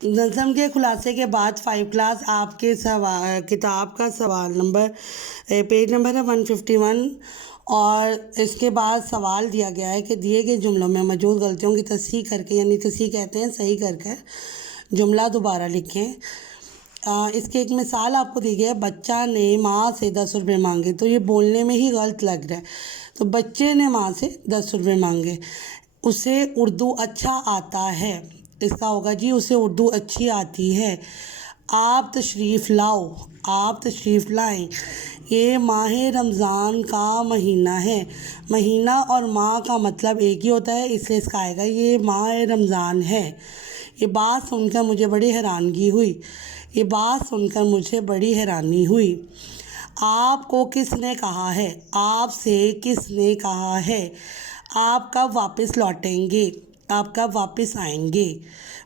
نظم کے خلاصے کے بعد 5 کلاس آپ کے کتاب کا سوال نمبر پیج نمبر ہے 151، اور اس کے بعد سوال دیا گیا ہے کہ دیے گئے جملوں میں موجود غلطیوں کی تصحیح کر کے، یعنی تصحیح کہتے ہیں صحیح کر کے جملہ دوبارہ لکھیں۔ اس کی ایک مثال آپ کو دی گئی ہے، بچہ نے ماں سے 10 روپے مانگے، تو یہ بولنے میں ہی غلط لگ رہا ہے۔ تو بچے نے ماں سے 10 روپے مانگے، اسے اردو اچھا آتا ہے، اس کا ہوگا جی اسے اردو اچھی آتی ہے۔ آپ تشریف لاؤ، آپ تشریف لائیں۔ یہ ماہ رمضان کا مہینہ ہے، مہینہ اور ماہ کا مطلب ایک ہی ہوتا ہے، اس لیے اس کا آئے گا یہ ماہ رمضان ہے۔ یہ بات سن کر مجھے بڑی حیرانگی ہوئی، یہ بات سن کر مجھے بڑی حیرانی ہوئی۔ آپ کو کس نے کہا ہے، آپ سے کس نے کہا ہے۔ آپ کب واپس لوٹیں گے، آپ کب واپس آئیں گے۔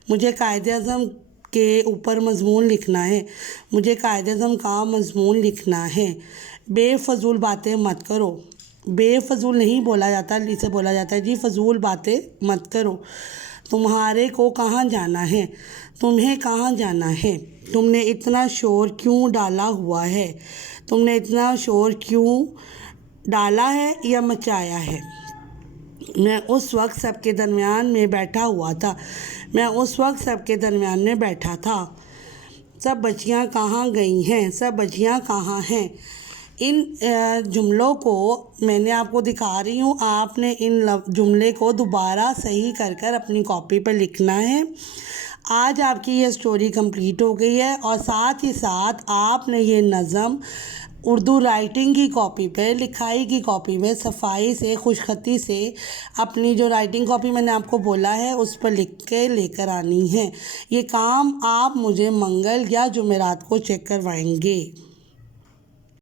مجھے قائد اعظم کے اوپر مضمون لکھنا ہے، مجھے قائد اعظم کا مضمون لکھنا ہے۔ بے فضول باتیں مت کرو، بے فضول نہیں بولا جاتا، اسے بولا جاتا ہے جی فضول باتیں مت کرو۔ تمہارے کو کہاں جانا ہے، تمہیں کہاں جانا ہے۔ تم نے اتنا شور کیوں ڈالا ہوا ہے، تم نے اتنا شور کیوں ڈالا ہے یا مچایا ہے۔ میں اس وقت سب کے درمیان میں بیٹھا ہوا تھا، میں اس وقت سب کے درمیان میں بیٹھا تھا۔ سب بچیاں کہاں گئی ہیں، سب بچیاں کہاں ہیں۔ ان جملوں کو میں نے آپ کو دکھا رہی ہوں، آپ نے ان جملے کو دوبارہ صحیح کر کر اپنی کاپی پر لکھنا ہے۔ آج آپ کی یہ سٹوری کمپلیٹ ہو گئی ہے، اور ساتھ ہی ساتھ آپ نے یہ نظم اردو رائٹنگ کی کاپی پہ، لکھائی کی کاپی میں صفائی سے، خوش خطی سے اپنی جو رائٹنگ کاپی میں نے آپ کو بولا ہے اس پر لکھ کے لے کر آنی ہے۔ یہ کام آپ مجھے منگل یا جمعرات کو چیک کروائیں گے۔